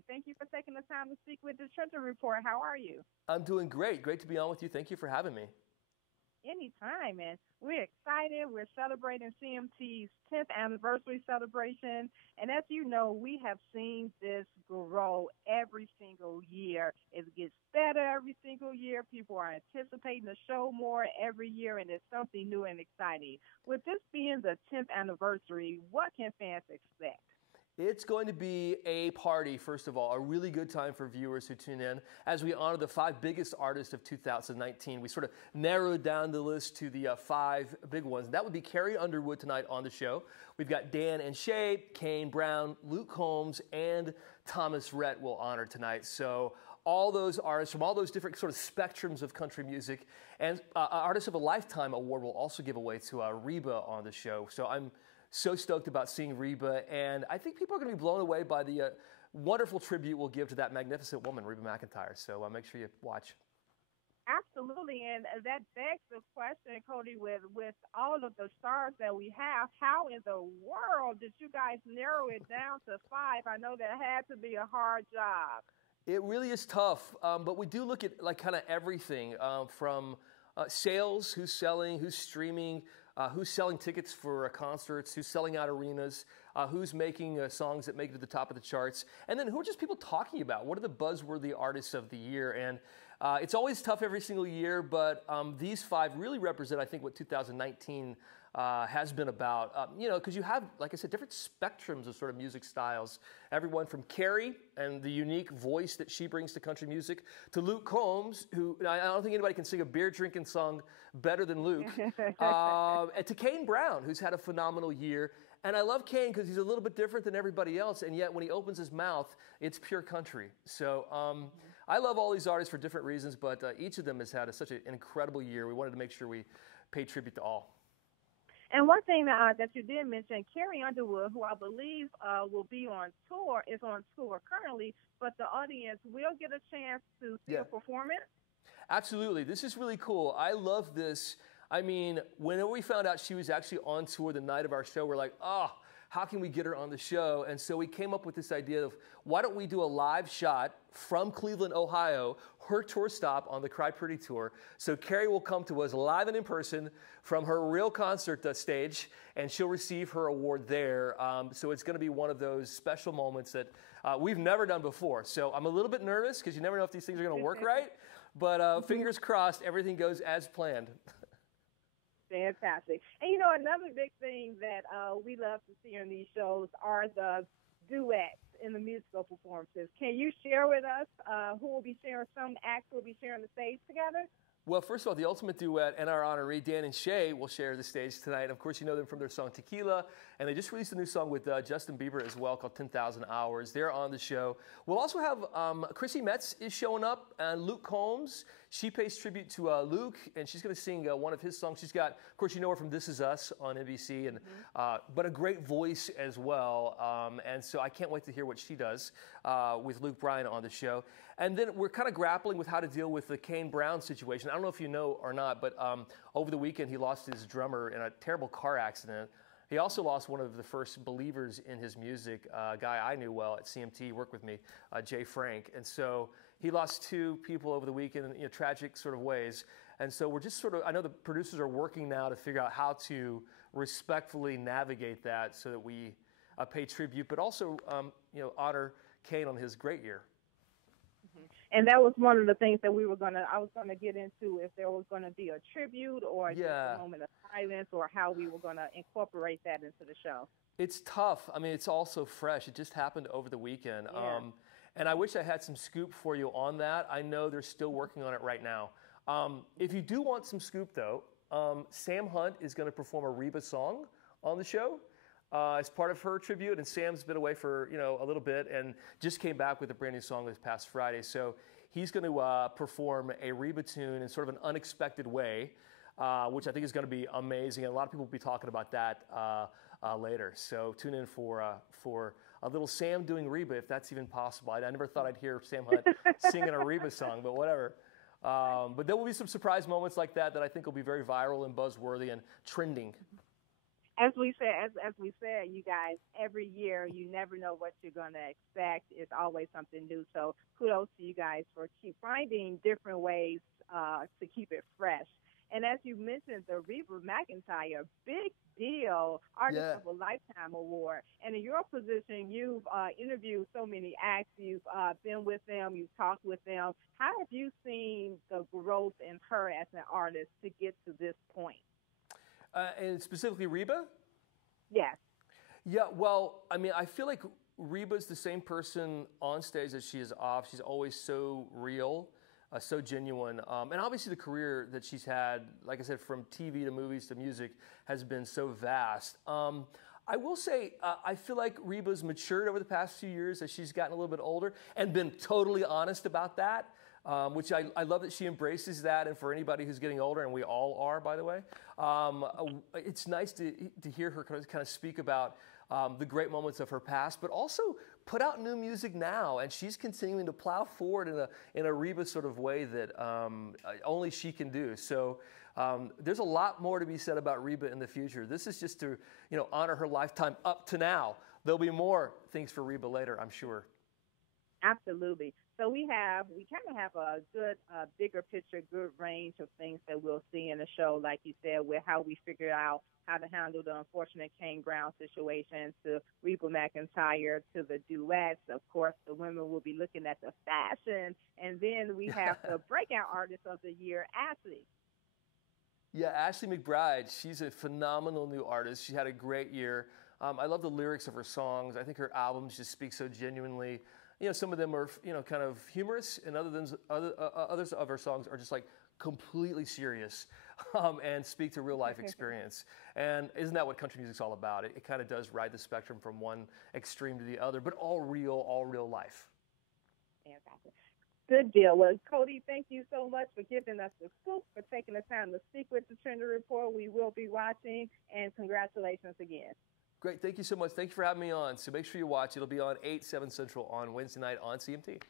morning. Thank you for taking the time to speak with the Trenton Report. How are you? I'm doing great. Great to be on with you. Thank you for having me. Anytime, man. We're excited. We're celebrating CMT's 10th anniversary celebration. And as you know, we have seen this grow every single year. It gets better every single year. People are anticipating the show more every year, and it's something new and exciting. With this being the 10th anniversary, what can fans expect? It's going to be a party, first of all, a really good time for viewers who tune in as we honor the 5 biggest artists of 2019. We sort of narrowed down the list to the 5 big ones. That would be Carrie Underwood tonight on the show. We've got Dan and Shay, Kane Brown, Luke Combs, and Thomas Rhett will honor tonight. So all those artists from all those different sort of spectrums of country music, and Artist of a Lifetime award will also give away to Reba on the show. So I'm so stoked about seeing Reba, and I think people are going to be blown away by the wonderful tribute we'll give to that magnificent woman, Reba McEntire. So make sure you watch. Absolutely, and that begs the question, Cody, with all of the stars that we have, how in the world did you guys narrow it down to 5? I know that had to be a hard job. It really is tough, but we do look at like kind of everything from sales, who's selling, who's streaming, who's selling tickets for concerts, who's selling out arenas, who's making songs that make it to the top of the charts, and then who are just people talking about? What are the buzzworthy artists of the year? And it's always tough every single year, but these 5 really represent, I think, what 2019 has been about. Because you have, like I said, different spectrums of sort of music styles. Everyone from Carrie and the unique voice that she brings to country music to Luke Combs, who I don't think anybody can sing a beer-drinking song better than Luke, and to Kane Brown, who's had a phenomenal year. And I love Kane because he's a little bit different than everybody else, and yet when he opens his mouth, it's pure country. So I love all these artists for different reasons, but each of them has had such an incredible year. We wanted to make sure we pay tribute to all. And one thing that you did mention, Carrie Underwood, who I believe will be on tour, is on tour currently, but the audience will get a chance to see a performance. Absolutely. This is really cool. I love this. I mean, whenever we found out she was actually on tour the night of our show, we're like, oh, how can we get her on the show? And so we came up with this idea of why don't we do a live shot from Cleveland, Ohio, her tour stop on the Cry Pretty tour. So Carrie will come to us live and in person from her real concert stage, and she'll receive her award there. So it's going to be one of those special moments that we've never done before. So I'm a little bit nervous because you never know if these things are going to work right. But fingers crossed, everything goes as planned. Fantastic. And, another big thing that we love to see on these shows are the duets in the musical performances. Can you share with us who will be sharing, some acts will be sharing the stage together? Well, first of all, the ultimate duet and our honoree, Dan and Shay, will share the stage tonight. Of course, you know them from their song Tequila, and they just released a new song with Justin Bieber as well called 10,000 Hours. They're on the show. We'll also have Chrissy Metz is showing up, and Luke Combs. She pays tribute to Luke, and she's going to sing one of his songs. She's got, of course, you know her from This Is Us on NBC, and but a great voice as well. And so I can't wait to hear what she does with Luke Bryan on the show. And then we're kind of grappling with how to deal with the Kane Brown situation. I don't know if you know or not, but over the weekend he lost his drummer in a terrible car accident. He also lost one of the first believers in his music, a guy I knew well at CMT, worked with me, Jay Frank. And so he lost 2 people over the weekend in tragic sort of ways. And so we're just sort of, I know the producers are working now to figure out how to respectfully navigate that so that we pay tribute, but also honor Kane on his great year. And that was one of the things that I was gonna get into, if there was gonna be a tribute or just a moment of silence, or how we were gonna incorporate that into the show. It's tough. I mean, it's all so fresh. It just happened over the weekend. Yeah. And I wish I had some scoop for you on that. I know they're still working on it right now. If you do want some scoop, though, Sam Hunt is going to perform a Reba song on the show as part of her tribute. And Sam's been away for a little bit and just came back with a brand new song this past Friday. So he's going to perform a Reba tune in sort of an unexpected way, which I think is going to be amazing. And a lot of people will be talking about that later. So tune in for a little Sam doing Reba, if that's even possible. I never thought I'd hear Sam Hunt singing a Reba song, but whatever. But there will be some surprise moments like that I think will be very viral and buzzworthy and trending. As we said, you guys, every year you never know what you're gonna expect. It's always something new. So kudos to you guys for keep finding different ways to keep it fresh. And as you mentioned, the Reba McEntire, big deal, Artist Yeah. of a Lifetime Award. And in your position, you've interviewed so many acts. You've been with them. You've talked with them. How have you seen the growth in her as an artist to get to this point? And specifically Reba? Yes. Yeah, well, I mean, I feel like Reba's the same person on stage as she is off. She's always so real, so genuine. And obviously, the career that she's had, like I said, from TV to movies to music, has been so vast. I will say, I feel like Reba's matured over the past few years as she's gotten a little bit older and been totally honest about that. Which I love that she embraces that, and for anybody who's getting older, and we all are, by the way, it's nice to hear her kind of speak about the great moments of her past, but also put out new music now, and she's continuing to plow forward in a Reba sort of way that only she can do. So there's a lot more to be said about Reba in the future. This is just to honor her lifetime up to now. There'll be more things for Reba later, I'm sure. Absolutely. So we kind of have a good, bigger picture, good range of things that we'll see in the show, like you said, with how we figure out how to handle the unfortunate Kane Brown situation, to Reba McEntire, to the duets. Of course, the women will be looking at the fashion. And then we have the breakout artist of the year, Ashley. Yeah, Ashley McBride. She's a phenomenal new artist. She had a great year. I love the lyrics of her songs. I think her albums just speak so genuinely. Some of them are, kind of humorous, and others of her songs are just like completely serious and speak to real life experience. And isn't that what country music's all about? It kind of does ride the spectrum from one extreme to the other, but all real life. Fantastic. Good deal. Well, Cody, thank you so much for giving us the scoop, for taking the time to speak with the Trender Report. We will be watching, and congratulations again. Great. Thank you so much. Thank you for having me on. So make sure you watch. It'll be on 8, 7 Central on Wednesday night on CMT.